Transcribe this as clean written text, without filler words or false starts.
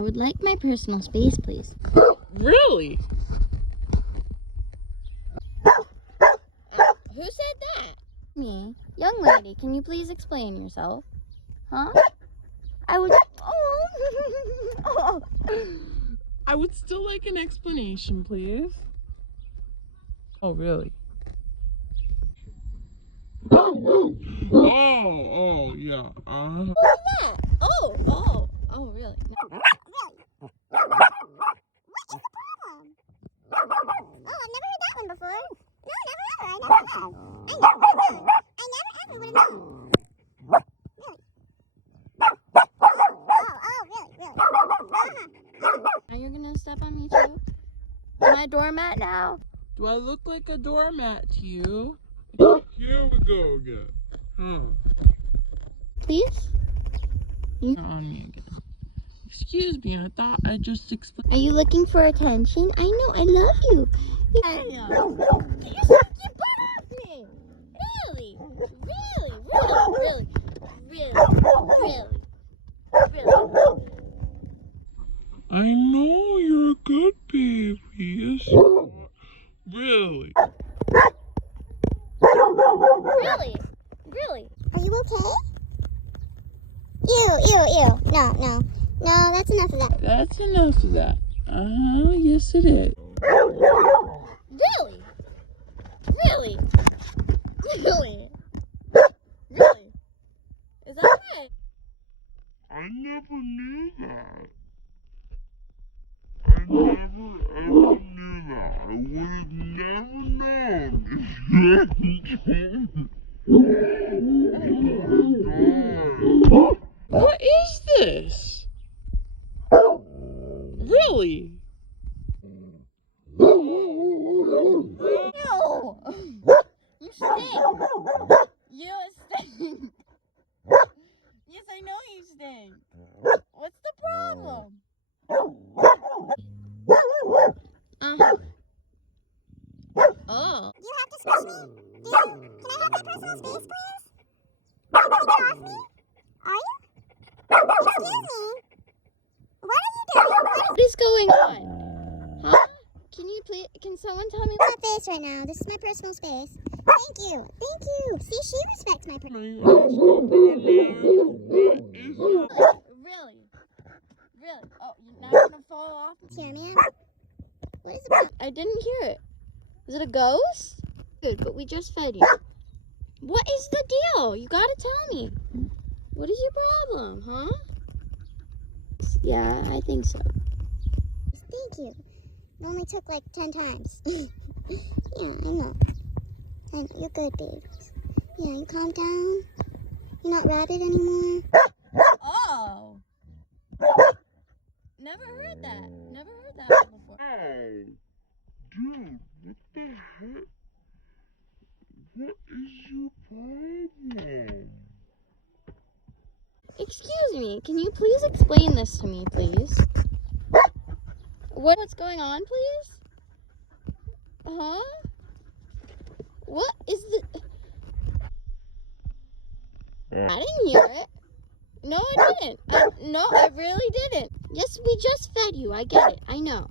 I would like my personal space, please. Really? Who said that? Me. Young lady, can you please explain yourself? Huh? I would... Oh. I would still like an explanation, please. Oh, really? Oh, yeah. What was that? Oh, really? No. Now you're gonna step on me too? Am I a doormat now? Do I look like a doormat to you? Here we go again. Please? On me again. Excuse me, I thought I just explained. Are you looking for attention? I know, I love you. I know. You suck your butt off me! Really? I know you're a good baby. Yes, really? Really? Are you okay? Ew. No, that's enough of that. That's enough of that. Yes it is. Really? Is that right? I never knew that. I never ever knew that. I would have never known if you hadn't told me. What is this? Really? No! You stink! You stink! Yes, I know you stink! What's the problem? Oh. You have to squish me? Dude, can I have my personal space, please? Can you get off me? Are you? Excuse me? What are you doing? What is going on? Huh? Can someone tell me My face right now. This is my personal space. Thank you. See, she respects my Really? Oh, you're not gonna fall off? Here, man. What is the problem? I didn't hear it. Is it a ghost? Good, but we just fed you. What is the deal? You gotta tell me. What is your problem, huh? Yeah, I think so. Thank you. It only took like 10 times. Yeah, I know. You're good, babe. Yeah, you calm down. You're not rabid anymore. Oh. Never heard that before. Hey, dude, what the heck? What is your problem? Excuse me, can you please explain this to me, please? What's going on, please? Huh? What is the... I didn't hear it. No, I didn't. No, I really didn't. Yes, we just fed you. I get it. I know.